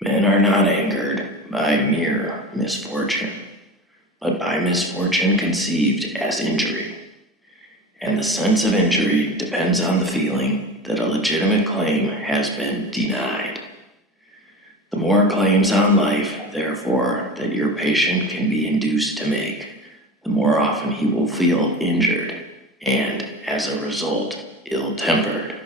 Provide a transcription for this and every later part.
Men are not angered by mere misfortune, but by misfortune conceived as injury. And the sense of injury depends on the feeling that a legitimate claim has been denied. The more claims on life, therefore, that your patient can be induced to make, the more often he will feel injured and, as a result, ill-tempered.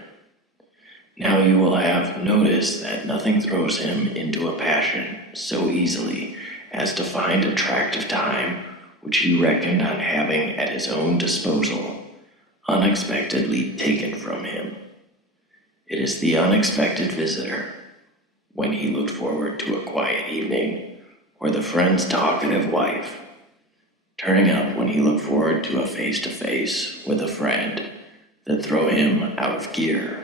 Now you will have noticed that nothing throws him into a passion so easily as to find a tract of time which he reckoned on having at his own disposal, unexpectedly taken from him. It is the unexpected visitor, when he looked forward to a quiet evening, or the friend's talkative wife, turning up when he looked forward to a face-to-face with a friend, that throw him out of gear.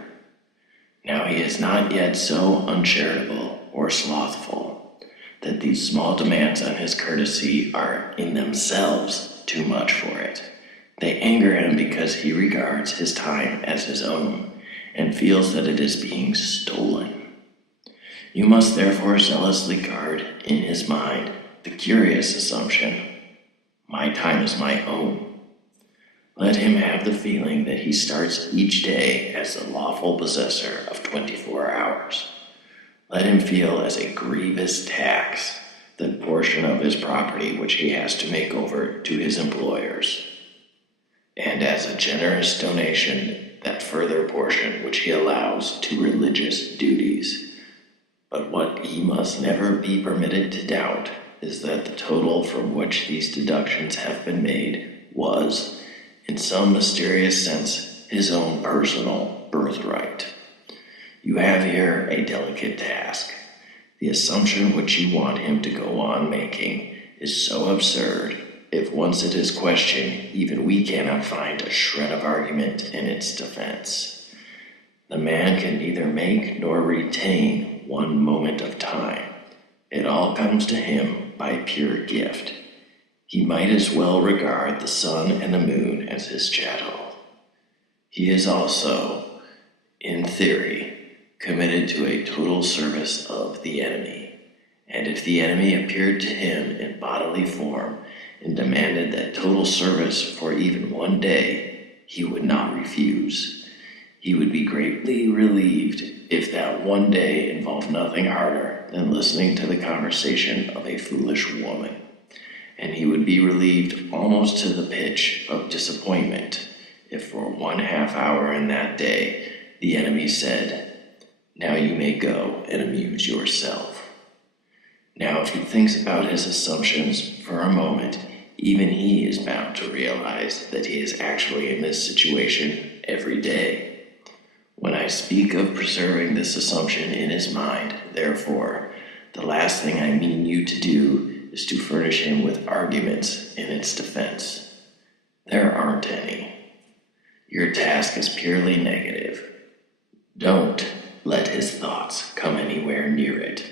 Now he is not yet so uncharitable or slothful that these small demands on his courtesy are in themselves too much for it. They anger him because he regards his time as his own and feels that it is being stolen. You must therefore zealously guard in his mind the curious assumption, my time is my own. Let him have the feeling that he starts each day as the lawful possessor of 24 hours. Let him feel as a grievous tax that portion of his property which he has to make over to his employers, and as a generous donation that further portion which he allows to religious duties. But what he must never be permitted to doubt is that the total from which these deductions have been made was, in some mysterious sense, his own personal birthright. You have here a delicate task. The assumption which you want him to go on making is so absurd, if once it is questioned, even we cannot find a shred of argument in its defense. The man can neither make nor retain one moment of time. It all comes to him by pure gift. He might as well regard the sun and the moon as his chattel. He is also, in theory, committed to a total service of the enemy, and if the enemy appeared to him in bodily form and demanded that total service for even one day, he would not refuse. He would be greatly relieved if that one day involved nothing harder than listening to the conversation of a foolish woman. And he would be relieved almost to the pitch of disappointment if for 1/2 hour in that day the enemy said, "Now you may go and amuse yourself." Now if he thinks about his assumptions for a moment, even he is bound to realize that he is actually in this situation every day. When I speak of preserving this assumption in his mind, therefore, the last thing I mean you to do is to furnish him with arguments in its defense. There aren't any. Your task is purely negative. Don't let his thoughts come anywhere near it.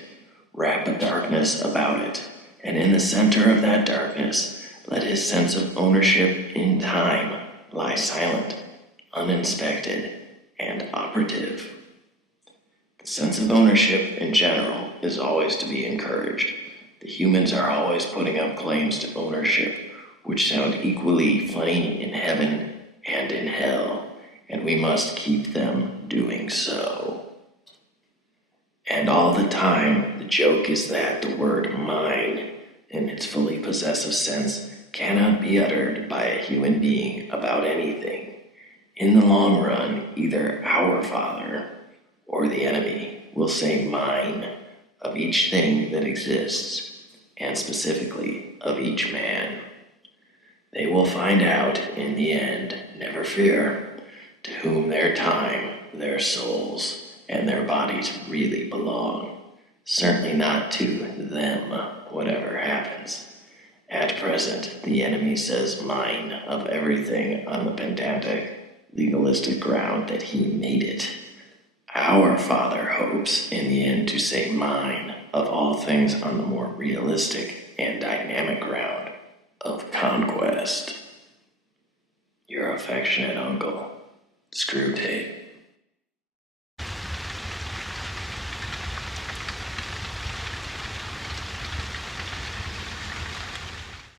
Wrap a darkness about it, and in the center of that darkness, let his sense of ownership in time lie silent, uninspected, and operative. The sense of ownership in general is always to be encouraged. The humans are always putting up claims to ownership, which sound equally funny in heaven and in hell, and we must keep them doing so. And all the time, the joke is that the word mine, in its fully possessive sense, cannot be uttered by a human being about anything. In the long run, either our Father or the enemy will say mine of each thing that exists, and specifically of each man. They will find out in the end, never fear, to whom their time, their souls, and their bodies really belong. Certainly not to them, whatever happens. At present, the enemy says mine of everything on the pedantic, legalistic ground that he made it. Our Father hopes in the end to say mine of all things on the more realistic and dynamic ground of conquest. Your affectionate uncle, Screwtape.